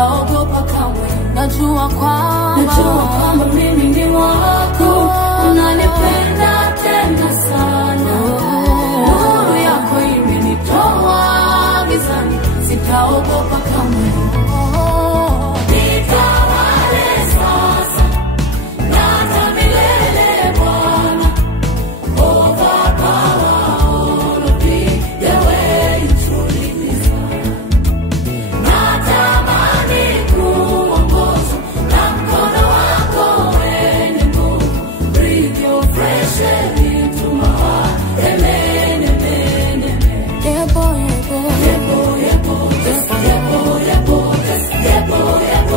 sitaogopa kamwe. Najua kwamba mimi ni wako, unanipenda tena sana. Nuru yako imenitoa gizani, sitaogopa kamwe. Nitawale sasa na hata milele Bwana. Overpower all of me, the way you truly desire. Natamani kuongozwa na mkono wako wenye nguvu. Breathe your fresh air into my heart. Amen, amen, amen. Yebo, yebo, yebo, yebo, yebo, yebo, yebo, yebo, yebo, yebo,